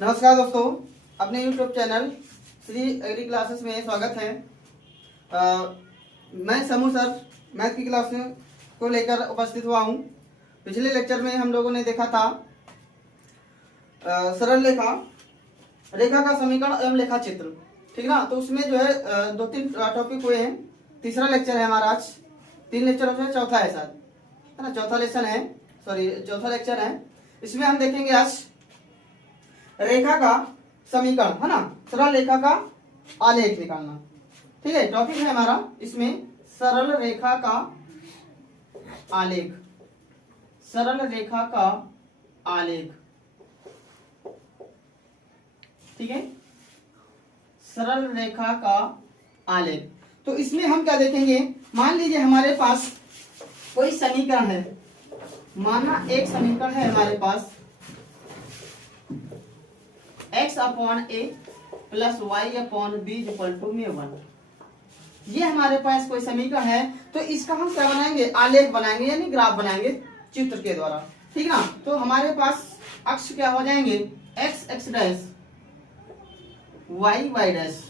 नमस्कार दोस्तों, अपने YouTube channel Shri agri classes में स्वागत है। मैं समू सर मैथ की क्लास को लेकर उपस्थित हुआ हूँ। पिछले लेक्चर में हम लोगों ने देखा था सरल रेखा का समीकरण एवं रेखा चित्र, ठीक ना। तो उसमें जो है दो तीन टॉपिक हुए हैं। तीसरा लेक्चर है हमारा आज, 3 लेक्चर हो गए, चौथा है शायद, है ना। चौथा लेक्चर है। इसमें हम देखेंगे आज रेखा का समीकरण, है ना, सरल रेखा का आलेख निकालना। ठीक है, टॉपिक है हमारा इसमें सरल रेखा का आलेख। सरल रेखा का आलेख, ठीक है, सरल रेखा का आलेख। तो इसमें हम क्या देखेंगे, मान लीजिए हमारे पास कोई समीकरण है, माना एक समीकरण है हमारे पास x upon a plus y upon b equal to में 1। ये हमारे पास कोई समीकरण है, तो इसका हम क्या बनाएंगे, आलेख बनाएंगे, यानी ग्राफ बनाएंगे चित्र के द्वारा, ठीक ना। तो हमारे पास अक्ष क्या हो जाएंगे, x x dash, y y dash,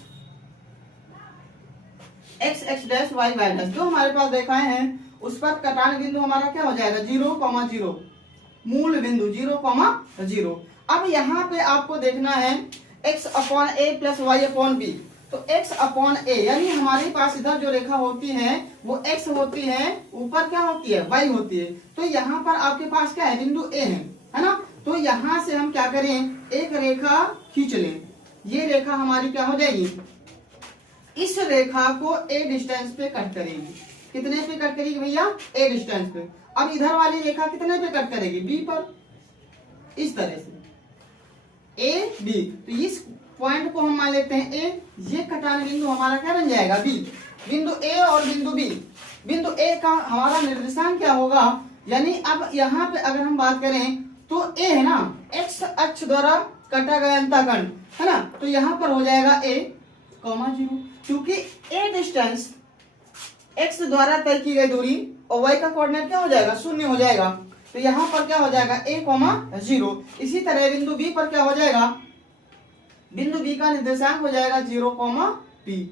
x x dash y y dash. जो हमारे पास देखाए हैं उस पर कटान बिंदु हमारा क्या हो जाएगा, 0,0, मूल बिंदु 0,0। अब यहाँ पे आपको देखना है x upon a plus y upon B. तो x अपॉन ए यानी हमारे पास इधर जो रेखा होती है वो x होती है, ऊपर क्या होती है, y होती है। तो यहाँ पर आपके पास क्या है, बिंदु a है ना। तो यहाँ से हम क्या करें, एक रेखा खींच लें। ये रेखा हमारी क्या हो जाएगी, इस रेखा को a डिस्टेंस पे कट करेगी। कितने पे कट करेगी भैया, a डिस्टेंस पे। अब इधर वाली रेखा कितने पे कट करेगी, b पर, इस तरह से ए बी। तो इस पॉइंट को हम मान लेते हैं ए, ये कटान बिंदु हमारा क्या बन जाएगा, बी। बिंदु ए और बिंदु बी, बिंदु ए का हमारा निर्देशांक क्या होगा, यानी अब यहाँ पे अगर हम बात करें तो ए है ना, एक्स अक्ष द्वारा कटा गया अंतःखंड, है ना। तो यहाँ पर हो जाएगा a, 0, क्योंकि ए डिस्टेंस एक्स द्वारा तय की गई दूरी और y का कोऑर्डिनेट क्या हो जाएगा, 0 हो जाएगा। तो यहाँ पर क्या हो जाएगा, a, 0। इसी तरह बिंदु b पर क्या हो जाएगा, बिंदु b का निर्देशांक हो जाएगा 0,b,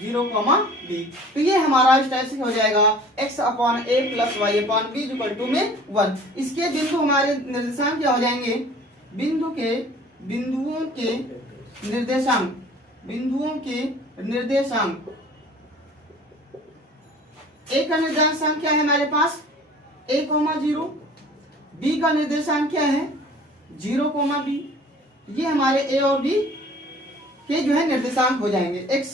0,b। तो ये हमारा इस टाइप से हो जाएगा x upon a plus y upon b equal to में 1। इसके बिंदु हमारे निर्देशांक क्या हो जाएंगे, बिंदुओं के निर्देशांक a का निर्देशांक क्या है हमारे पास, a,0। b का निर्देशांक क्या है, 0,b। ये हमारे a और b के जो है निर्देशांक हो जाएंगे। x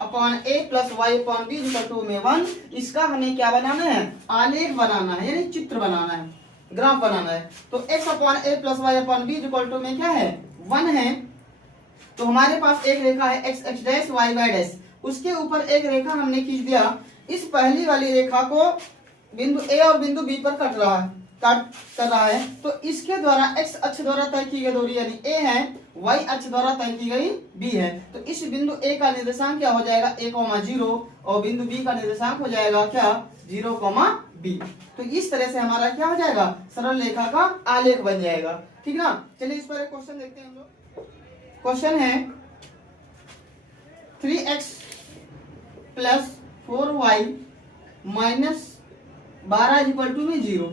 upon a plus y upon b equal to में 1। इसका हमें क्या बनाना है, आलेख बनाना है, यानी चित्र बनाना है, ग्राफ बनाना है। तो x upon a plus y upon b equal to में क्या है, 1 है। तो हमारे पास एक रेखा है x x dash y y dash, उसके ऊपर एक रेखा हमने खींच दिया। इस पहली वाली रेखा को बिंदु a और बिंदु b पर काट कर रहा है। तो इसके द्वारा x अक्ष द्वारा तय की गई दूरी यानी a है, y अक्ष द्वारा तय की गई b है। तो इस बिंदु a का निर्देशांक क्या हो जाएगा, a,0, और बिंदु b का निर्देशांक हो जाएगा क्या, 0,b। तो इस तरह से हमारा क्या हो जाएगा, सरल रेखा का आलेख बन जाएगा, ठीक ना। चलिए इस पर एक क्वेश्चन देखते हैं हम लोग। क्वेश्चन है 3x plus 4y minus 12 equal to में 0,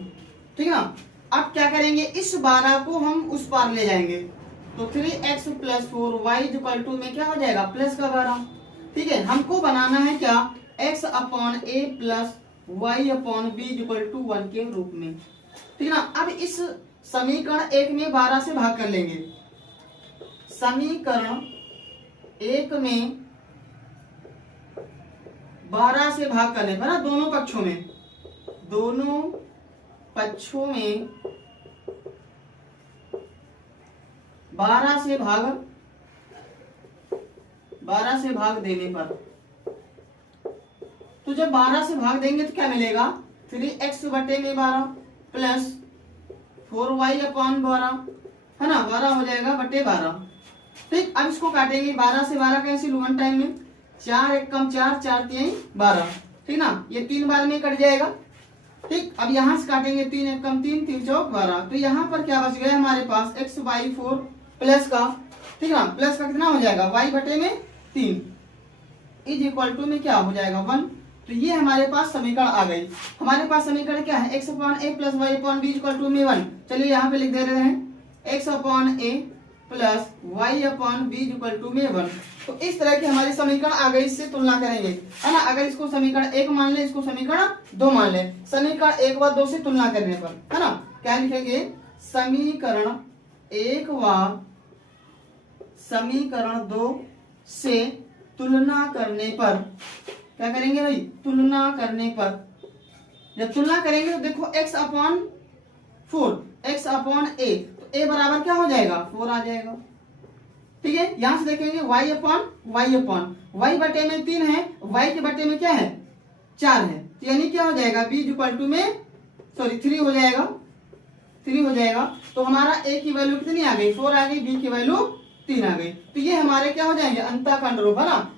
ठीक है। अब क्या करेंगे, इस 12 को हम उस पार ले जाएंगे। तो 3x plus 4y equal to में क्या हो जाएगा, प्लस का 12, ठीक है। हमको बनाना है क्या, x upon a plus y upon b equal to 1 के रूप में, ठीक है ना। अब इस समीकरण 1 में 12 से भाग कर लेंगे। समीकरण 1 में 12 से भाग करने पर ना, दोनों पक्षों में 12 से भाग देने पर, तो जब 12 से भाग देंगे तो क्या मिलेगा, 3x बटे में 12 प्लस 4y अपॉन 12, है ना, 12 हो जाएगा बटे 12। ठीक, अब इसको काटेंगे, 12 से 12 कैंसिल 1 टाइम में, 4 एक कम 4, 4 3 12, ठीक ना। ये 3 बार में कट जाएगा, ठीक। अब यहां से काटेंगे 3 एक कम 3, 3 चौक 12। तो यहाँ पर क्या बच गया हमारे पास x/4 प्लस का, ठीक है ना, प्लस का कितना हो जाएगा y बटे में 3 इज इक्वल टू में क्या हो जाएगा 1। तो ये हमारे पास समीकरण आ गई। हमारे पास समीकरण क्या है, x upon a plus y upon b equal to में 1। चलिए यहाँ पे लिख दे रहे हैं x upon a plus y upon b equal to में 1। तो इस तरह की हमारी समीकरण आ गई, इससे तुलना करेंगे, है ना। अगर इसको समीकरण 1 मान ले, इसको समीकरण 2 मान ले, समीकरण 1 व 2 से तुलना करने पर, है ना, क्या लिखेंगे, समीकरण 1 व समीकरण 2 से तुलना करने पर, क्या करेंगे भाई, तुलना करने पर, जब तुलना करेंगे तो देखो x upon 4, x upon a, तो a बराबर क्या हो जाएगा 4 आ जाएगा, ठीक है। यहां से देखेंगे y अपॉन y बटे में 3 है, y के बटे में क्या है 4 है, तो यानी क्या हो जाएगा b इक्वल टू में 3 हो जाएगा, 3 हो जाएगा। तो हमारा a की वैल्यू कितनी आ गई 4 आ गई, b की वैल्यू 3 आ गई। तो ये हमारे क्या हो जाएंगे अंतःखंड रूप, है ना,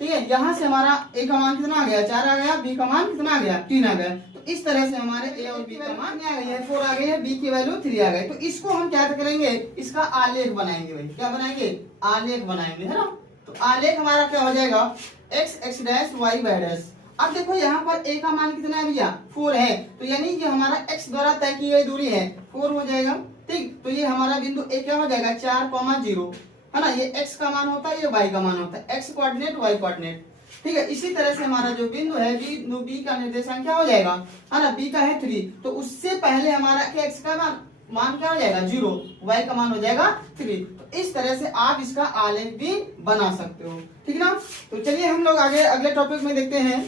ठीक है। यहाँ से हमारा a का मान कितना आ गया 4 आ गया, b का मान कितना आ गया 3 आ गया। तो इस तरह से हमारे a और b का मान क्या आ गई है 4 आ गई है, b की वैल्यू 3 आ गई। तो इसको हम क्या करेंगे, इसका आलेख बनाएंगे भाई, क्या बनाएंगे, आलेख बनाएंगे, है ना। तो आलेख हमारा क्या हो जाएगा x dash y y dash. अब देखो यहाँ पर a का मान कितना है भैया 4 है, तो यानी ये हमारा x द्वारा तय की गई दूरी है 4 हो जाएगा, ठीक। तो ये हमारा बिंदु a क्या हो जाएगा 4,0, है ना, ये x का मान होता है, ये y का मान होता है, x कोऑर्डिनेट y कोऑर्डिनेट, ठीक है। इसी तरह से हमारा जो बिंदु है बिंदु b का निर्देशांक क्या हो जाएगा, है ना, b का है 3, तो उससे पहले हमारा x का मान क्या हो जाएगा 0, y का मान हो जाएगा 3। तो इस तरह से आप इसका आलेख भी बना सकते हो, ठीक है ना। तो चलिए हम लोग आगे अगले टॉपिक में देखते हैं।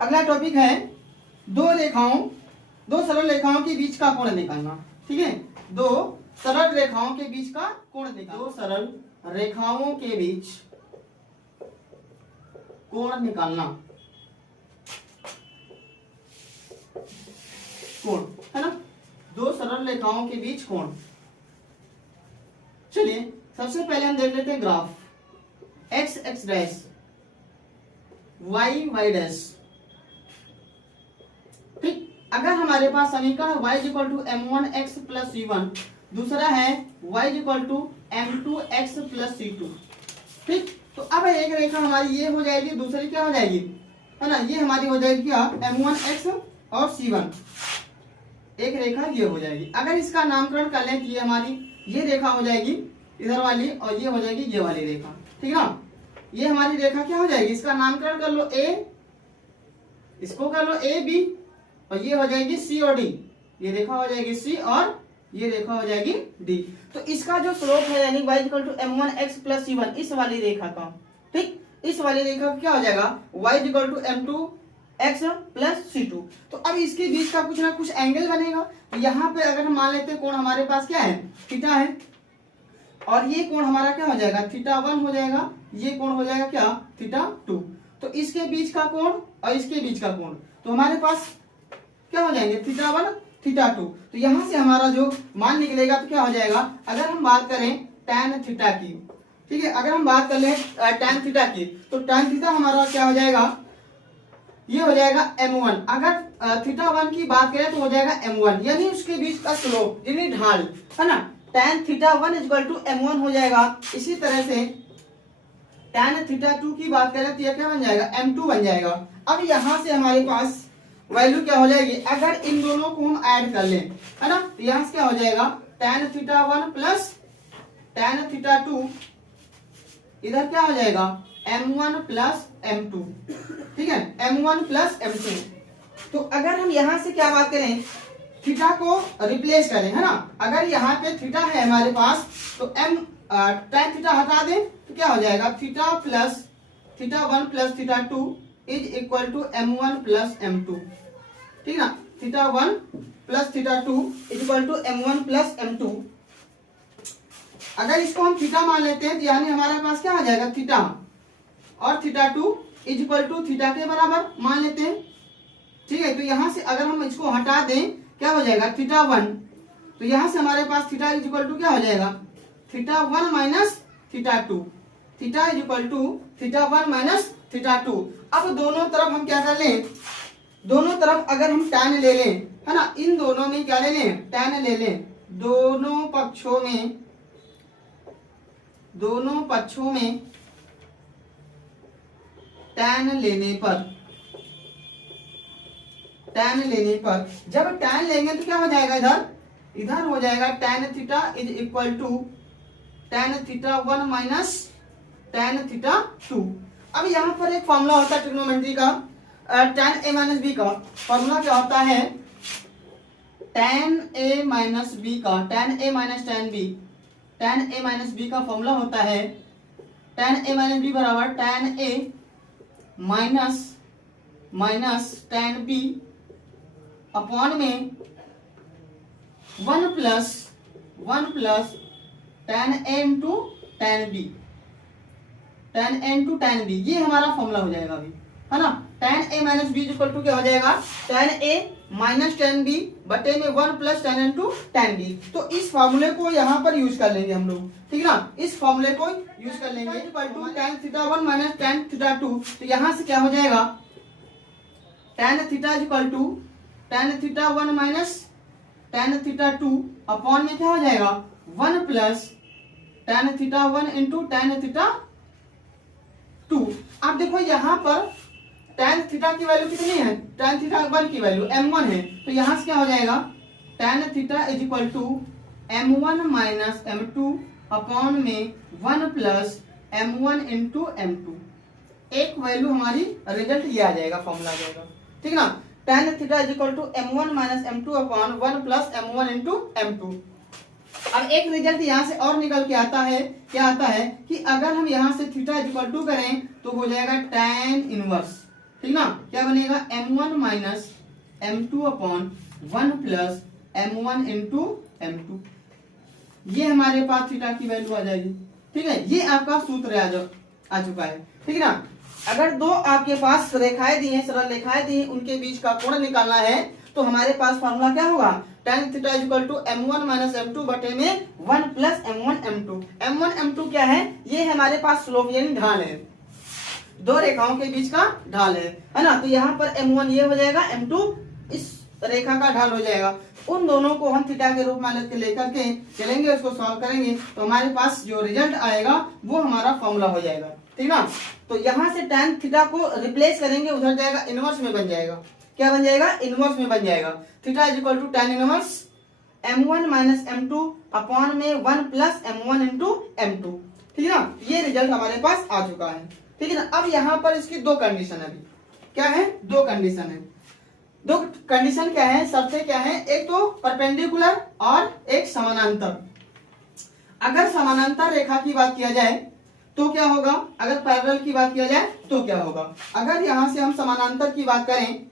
अगला टॉपिक है दो सरल रेखाओं के बीच का कोण निकालना, ठीक है। दो सरल रेखाओं के बीच का कोण निकालना, दो सरल रेखाओं के बीच कोण निकालना, कोण, है ना, दो सरल रेखाओं के बीच कोण। चलिए सबसे पहले हम देख लेते हैं graph, x dash y dash, ठीक। अगर हमारे पास समीकरण y equal to m1x plus c1, दूसरा है y equal to m2x plus c2, ठीक। तो अब एक रेखा हमारी ये हो जाएगी, दूसरी क्या हो जाएगी, है ना, ये हमारी हो जाएगी क्या m1x और c1, एक रेखा ये हो जाएगी। अगर इसका नामकरण कर लें तो ये हमारी ये रेखा हो जाएगी इधर वाली, और ये हो जाएगी ये वाली रेखा, ठीक है ना। ये हमारी रेखा क्या हो जाएगी, इसका नामकरण कर लो a, इसको कर लो a b, और ये हो जाएगी c और d, ये रेखा हो जाएगी c और ये रेखा हो जाएगी d। तो इसका जो स्लोप है यानी y equal to m1x plus c1, इस वाली रेखा का, ठीक, इस वाली रेखा का क्या हो जाएगा y equal to m2x plus c2। तो अब इसके बीच का कुछ ना कुछ एंगल बनेगा। तो यहाँ पे अगर हम मान लेते हैं कोण हमारे पास क्या है थीटा है, और ये कोण हमारा क्या हो जाएगा θ1 हो जाएगा, ये कोण हो जाएगा क्या θ2। तो इसके बीच का कोण और इसके बीच का कोण तो हमारे पास क्या हो जाएंगे θ1 θ2। तो यहां से हमारा जो मान निकलेगा तो क्या हो जाएगा, अगर हम बात करें tan थीटा की, ठीक है, अगर हम बात कर ले tan थीटा की, तो tan थीटा हमारा क्या हो जाएगा, ये हो जाएगा m1। अगर θ1 की बात करें तो हो जाएगा m1, यानी उसके बीच का स्लोप यानी ढाल, है ना, tan θ1 इक्वल टू m1 हो जाएगा। इसी तरह से tan θ2 की बात करें तो यह क्या बन जाएगा m2 बन जाएगा। अब यहां से हमारे पास वैल्यू क्या हो जाएगी, अगर इन दोनों को हम ऐड कर लें, है ना, तो यहां से क्या हो जाएगा tan θ1 प्लस tan θ2, इधर क्या हो जाएगा m1 प्लस m2, ठीक है, m1 प्लस m2। तो अगर हम यहां से क्या बात करें थीटा को रिप्लेस करें, है ना, अगर यहाँ पे थीटा है हमारे पास तो tan थीटा हटा दें तो क्या हो जाएगा theta plus θ1 plus θ2 is equal to m1 plus m2, ठीक है ना, θ1 plus θ2 is equal to m1 plus m2। अगर इसको हम थीटा मान लेते हैं तो यानी हमारे पास क्या आ जाएगा थीटा और θ2 इज इक्वल टू थीटा के बराबर मान लेते हैं, ठीक है। तो यहां से अगर हम इसको हटा दें क्या हो जाएगा θ1, तो यहां से हमारे पास थीटा इज इक्वल टू क्या हो जाएगा θ1 minus θ2, theta is equal to θ1 minus θ2। अब दोनों तरफ हम क्या कर लें, दोनों तरफ अगर हम tan ले लें, है ना, इन दोनों में क्या ले लें tan ले लें, दोनों पक्षों में दोनों पक्षों में tan लेने पर, जब tan लेंगे तो क्या हो जाएगा, इधर हो जाएगा tan theta is equal to tan theta 1 minus tan theta 2। अब यहाँ पर एक फॉर्मूला होता है ट्रिग्नोमेट्री का, tan a माइनस बी का फॉर्मूला क्या होता है, tan a माइनस बी का, tan a minus tan b, tan a minus b का फॉर्मूला होता है tan a माइनस बी बराबर tan a minus tan b upon में 1 plus tan a into tan b, ये हमारा फॉर्मूला हो जाएगा अभी, है ना। tan a minus b equal to क्या हो जाएगा, tan a minus tan b बटे में 1 plus tan into tan b। तो इस फॉर्मूले को यहाँ पर यूज कर लेंगे हम लोग, ठीक है ना, इस फॉर्मूले को यूज कर लेंगे equal to tan theta 1 minus tan theta 2। तो यहाँ से क्या हो जाएगा, tan theta equal to tan theta 1 minus tan theta 2 upon में क्या हो जाएगा 1 plus tan theta 1 into tan theta 2। अब देखो यहाँ पर tan थीटा की वैल्यू कितनी है, tan थीटा 1 की वैल्यू m1 है, तो यहाँ से क्या हो जाएगा tan theta is equal to m1 minus m2 upon में 1 प्लस m1 इंटू m2। एक वैल्यू हमारी रिजल्ट ये आ जाएगा, फॉर्मूला आ जाएगा, ठीक है ना। tan theta is equal to m1 minus m2 upon 1 plus m1 into m2। अब एक रिजल्ट यहाँ से और निकल के आता है, क्या आता है कि अगर हम यहाँ से थीटा इक्वल टू करें तो हो जाएगा tan इनवर्स, ठीक ना, क्या बनेगा m1 minus m2 upon 1 plus m1 into m2। ये हमारे पास थीटा की वैल्यू आ जाएगी, ठीक है। ये आपका सूत्र आ चुका है, ठीक है ना। अगर दो आपके पास रेखाएं दी हैं, सरल रेखाएं दी हैं, उनके बीच का कोण निकालना है तो हमारे पास फॉर्मूला क्या होगा, tan theta equal to m1 minus m2 बटे में 1 plus m1 m2। m1 m2 क्या है, ये हमारे पास स्लोप यानी ढाल है, दो रेखाओं के बीच का ढाल है ना। तो यहाँ पर m1 ये हो जाएगा, m2 इस रेखा का ढाल हो जाएगा। उन दोनों को हम थीटा के रूप में लेकर के चलेंगे, उसको सॉल्व करेंगे तो हमारे पास जो रिजल्ट आएगा वो हमारा फॉर्मूला हो जाएगा, ठीक ना। तो यहाँ से tan थीटा को रिप्लेस करेंगे, उधर जाएगा इनवर्स में बन जाएगा, क्या बन जाएगा, इनवर्स में बन जाएगा। Theta is equal to tan inverse m1 minus m2 upon में 1 प्लस m1 इंटू m2, ठीक है ना। ये रिजल्ट हमारे पास आ चुका है, ठीक है ना। अब यहाँ पर इसकी दो कंडीशन है, अभी क्या है, दो कंडीशन है। दो कंडीशन क्या है, शर्तें क्या है, एक तो परपेंडिकुलर और एक समानांतर। अगर समानांतर रेखा की बात किया जाए तो क्या होगा, अगर पैरेलल की बात किया जाए तो क्या होगा। अगर यहां से हम समानांतर की बात करें,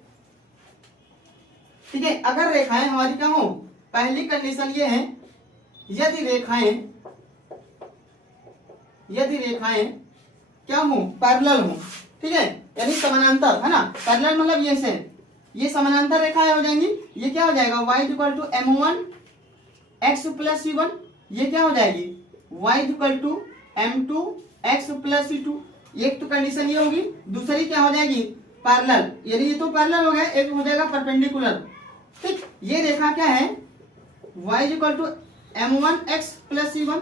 ठीक है, अगर रेखाएं हमारी क्या हो, पहली कंडीशन ये है, यदि रेखाएं क्या हो, पैरेलल हो, ठीक है, यानी समानांतर, है ना। पैरेलल मतलब ये समानांतर रेखाएं हो जाएंगी। ये क्या हो जाएगा, y equal to m1 x plus c1, ये क्या हो जाएगी y equal to m2 x plus c2। एक तो कंडीशन ये होगी, दूसरी क्या हो जाएगी, पैरेलल, यानी ये तो पैरेलल हो गया, एक हो जाएगा परपेंडिकुलर, ठीक। ये रेखा क्या है, y equal to m1 x plus c1,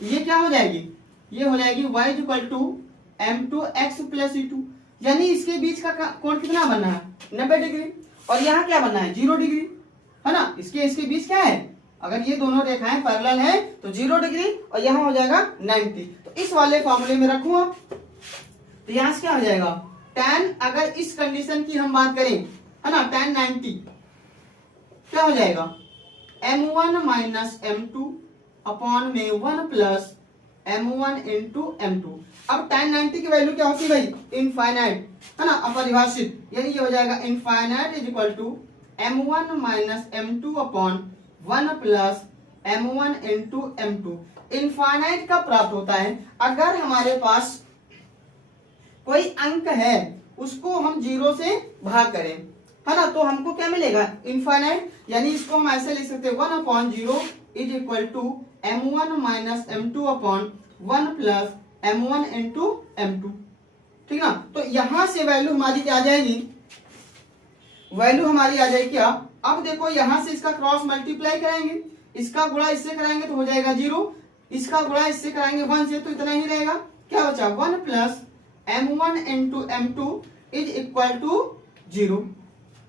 ये क्या हो जाएगी, ये हो जाएगी y equal to m2 x plus c2, यानी इसके बीच का कोण कितना बनना है, 90 डिग्री, और यहाँ क्या बनना है, 0 डिग्री, है ना। इसके बीच क्या है, अगर ये दोनों रेखाएं पैरेलल हैं तो 0 डिग्री और यहाँ हो जाएगा 90। तो इस वाले फॉर्मूले में रखूं आप, तो यहाँ से क्या हो जाएगा, tan, अगर इस कंडीशन की हम बात करें, है ना, tan 90 क्या हो जाएगा, m1 माइनस m2 अपॉन में 1 प्लस m1 इंटू m2। अब tan 90 की वैल्यू क्या होती है भाई, इनफाइनाइट, है ना, अपरिभाषित, यानी ये हो जाएगा infinite is equal to m1 minus m2 upon 1 plus m1 into m2। Infinite कब प्राप्त होता है, अगर हमारे पास कोई अंक है उसको हम 0 से भाग करें, है ना, तो हमको क्या मिलेगा, इनफाइनाइट। यानी इसको हम ऐसे लिख सकते हैं 1 upon 0 is equal to m1 minus m2 upon 1 plus m1 into m2, ठीक है ना। तो यहां से वैल्यू हमारी क्या आ जाएगी, वैल्यू हमारी आ जाएगी क्या, अब देखो यहां से इसका क्रॉस मल्टीप्लाई करेंगे, इसका गुणा इससे कराएंगे तो हो जाएगा 0, इसका गुणा इससे कराएंगे 1 से, तो इतना ही रहेगा। क्या बचा 1 plus m1 into m2 is equal to 0।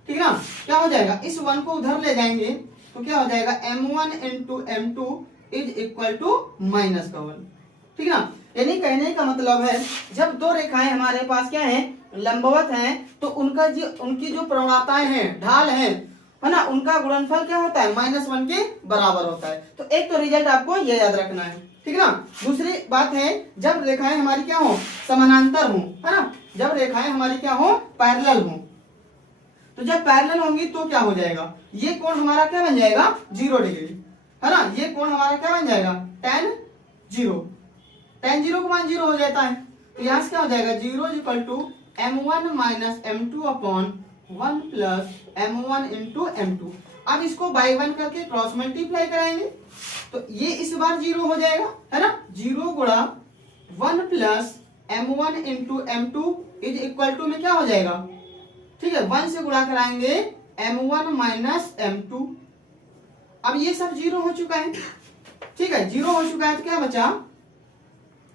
ठीक ना, क्या हो जाएगा, इस 1 को उधर ले जाएंगे तो क्या हो जाएगा m1 into m2 is equal to minus का 1। ठीक ना, यानी कहने का मतलब है जब दो रेखाएं हमारे पास क्या है, लंबवत हैं, तो उनकी जो प्रवणताएं हैं, ढाल है ना, उनका गुणनफल क्या होता है -1 के बराबर होता है। तो एक तो रिजल्ट आपको ये याद रखना है। ठीक ना, दूसरी बात है जब रेखाएं हमारी क्या हो, समानांतर हो, है ना, जब रेखाएं हमारी क्या हो, पैरेलल हो, तो जब पैरेलल होंगी तो क्या हो जाएगा, ये कोण हमारा क्या बन जाएगा 0 डिग्री, है ना, ये कोण हमारा क्या बन जाएगा tan 0 का मान 0 हो जाता है। तो यहाँ से क्या हो जाएगा 0 equal to m1 minus m2 upon 1 plus m1 into m2। अब इसको बाई 1 करके क्रॉस मल्टीप्लाई कराएंगे तो ये इस बार 0 हो जाएगा, है ना, 0 गुणा 1 plus m1 into m2 is equal to में क्या हो जाएगा, ठीक है, 1 से गुणा कराएंगे m1 माइनस m2। अब ये सब 0 हो चुका है। ठीक है, 0 हो चुका है तो क्या बचा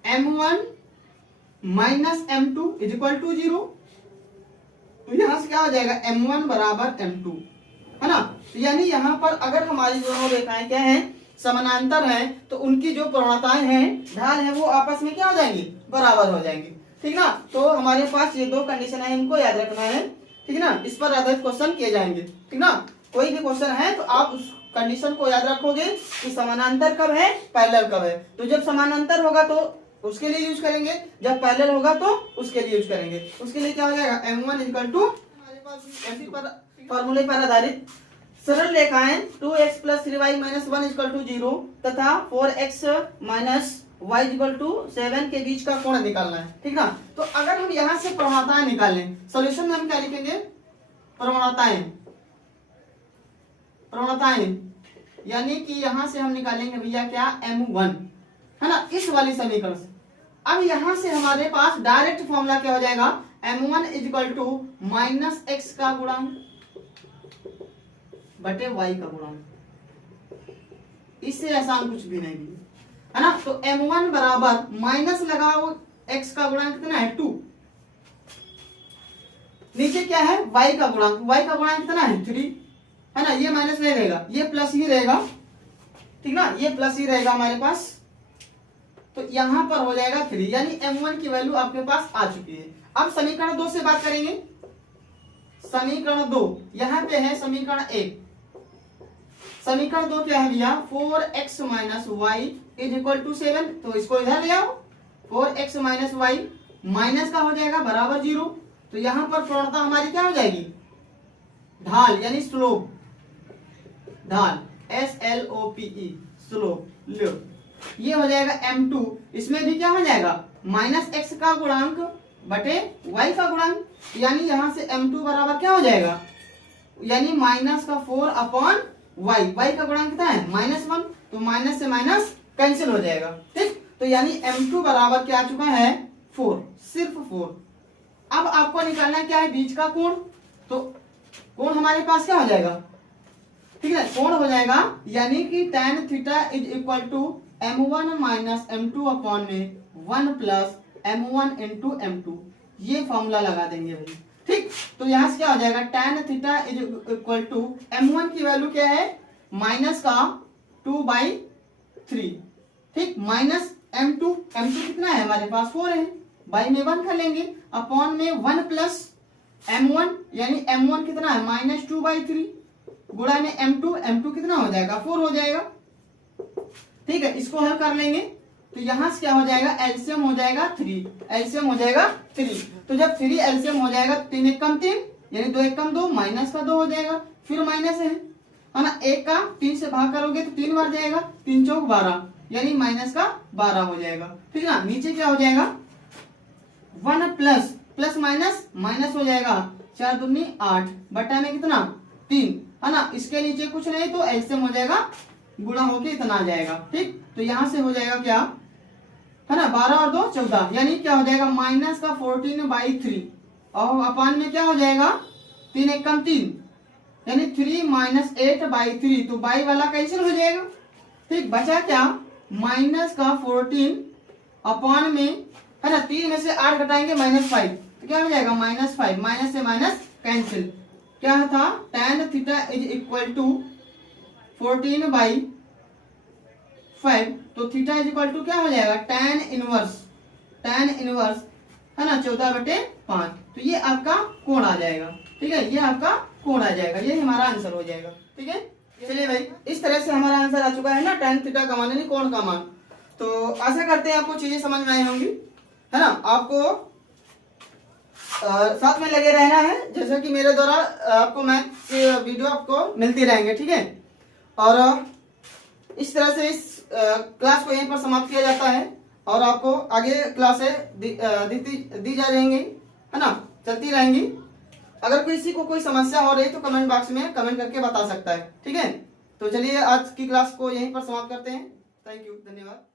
m1 minus m2 is equal to 0। तो यहां से क्या हो जाएगा m1 बराबर m2, है ना। तो यानी यहाँ पर अगर हमारी दोनों रेखाएं क्या हैं, समानांतर हैं, तो उनकी जो प्रवणताएं हैं, ढाल है, वो आपस में क्या हो जाएंगी, बराबर हो जाएंगी। ठीक ना, तो हमारे पास ये दो कंडीशन है, इनको याद रखना है। ठीक ना, इस पर आधारित क्वेश्चन किए जाएंगे। ठीक ना, कोई भी क्वेश्चन है तो आप उस कंडीशन को याद रखोगे कि समानांतर कब है, पैरेलल कब है। तो जब समानांतर होगा तो उसके लिए यूज करेंगे, जब पैरेलल होगा तो उसके लिए यूज करेंगे। उसके लिए क्या हो जाएगा m1 इक्वल टू, हमारे पास ऐसी पर फॉर्मूले पर आधारित सरल रेखाएं 2x plus 3y minus 1 equal to 0 तथा 4x minus y equal to 7 के बीच का कोण निकालना है। ठीक ना, तो अगर हम यहाँ से प्रवणताएं निकालें, सॉल्यूशन में हम क्या लिखेंगे, प्रवणताएं, यानी कि यहां से हम निकालेंगे भैया क्या m1, है ना, इस वाली समीकरण से। अब यहां से हमारे पास डायरेक्ट फॉर्मूला क्या हो जाएगा, m1 is equal to minus x का गुणांक बटे y का गुणांक। इससे आसान कुछ भी नहीं है ना। तो m1 बराबर माइनस लगाओ x का गुणांक कितना है 2, नीचे क्या है y का गुणांक कितना है 3, है ना, ये माइनस नहीं रहेगा, ये प्लस ही रहेगा। ठीक ना, ये प्लस ही रहेगा हमारे पास, तो यहां पर हो जाएगा 3, यानी m1 की वैल्यू आपके पास आ चुकी है। अब समीकरण 2 से बात करेंगे। समीकरण 2 यहां पे है समीकरण 1, समीकरण 2 क्या है भैया 4x minus y is equal to 7। तो इसको इधर ले आओ, 4x माइनस वाई माइनस का हो जाएगा बराबर 0। तो यहां पर प्रवणता हमारी क्या हो जाएगी, ढाल यानी स्लोप, ढाल SLOPE स्लोप लो, ये हो जाएगा m2। इसमें भी क्या हो जाएगा माइनस x का गुणांक बटे y का गुणांक, यानी यहां से m2 बराबर क्या हो जाएगा, यानी माइनस का 4 अपॉन y का गुणांक कितना है -1, तो माइनस से माइनस कैंसिल हो जाएगा। ठीक, तो यानी m2 बराबर क्या आ चुका है 4, सिर्फ 4। अब आपको निकालना क्या है बीच का कोण, तो कोण हमारे पास क्या हो जाएगा, ठीक है, कोण हो जाएगा यानी कि tan theta is equal to m1 minus m2 upon में 1 प्लस m1 इंटू m2, ये फॉर्मूला लगा देंगे भाई। ठीक, तो यहां से क्या हो जाएगा tan theta is equal to m1 की वैल्यू क्या है माइनस का 2/3, ठीक, माइनस m2 कितना है हमारे पास 4 है, बाई में 1 कर लेंगे, अपॉन में 1 प्लस m1, यानी m1 कितना है -2/3 गुणा में m2 कितना हो जाएगा 4 हो जाएगा। ठीक है, इसको हल कर लेंगे तो यहां से क्या हो जाएगा एलसीएम हो जाएगा 3, एलसीएम हो जाएगा 3। तो जब 3 एलसीएम हो जाएगा 3 1 कम 3 यानी 2 1 कम 2 माइनस का 2 हो जाएगा, फिर माइनस है ना, 1 का 3 से भाग करोगे तो 3 बार जाएगा, 3 चौक 12 यानी माइनस का 12 हो जाएगा। ठीक है ना, नीचे क्या हो जाएगा 1 प्लस माइनस माइनस हो जाएगा, 4 दूनी 8 बटा में कितना 3, है ना, इसके नीचे कुछ नहीं तो एलसीएम हो जाएगा, गुणा होके इतना आ जाएगा। ठीक, तो यहां से हो जाएगा क्या, है ना, 12 और 2 14, यानी क्या हो जाएगा माइनस का 14/3 और अपान में क्या हो जाएगा 3 1 कम 3 यानी 3 - 8/3, तो बाई वाला कैंसिल हो जाएगा। ठीक, बचा क्या माइनस का 14 अपॉन में, है ना, 3 में से 8 घटाएंगे -5, तो क्या हो जाएगा -5, माइनस से माइनस कैंसिल, क्या था tan theta is equal to 14/5, तो थीटा इज इक्वल टू क्या हो जाएगा tan इनवर्स, है ना 14/5, तो ये आपका कोण आ जाएगा। ठीक है, ये आपका कोण आ जाएगा, ये हमारा आंसर हो जाएगा। ठीक है, चलिए भाई, इस तरह से हमारा आंसर आ चुका है ना, tan थीटा का मान यानी कोण का मान। तो आशा करते हैं आपको चीजें समझ में आई होंगी, है ना। आपको साथ में लगे रहना है, जैसा कि मेरे द्वारा आपको मैथ के वीडियो आपको मिलती रहेंगे। ठीक है, और इस तरह से इस क्लास को यहीं पर समाप्त किया जाता है, और आपको आगे क्लासें दी जा रहेंगी, है ना, चलती रहेंगी। अगर किसी को कोई समस्या हो रही तो कमेंट बॉक्स में कमेंट करके बता सकता है। ठीक है, तो चलिए आज की क्लास को यहीं पर समाप्त करते हैं। थैंक यू, धन्यवाद।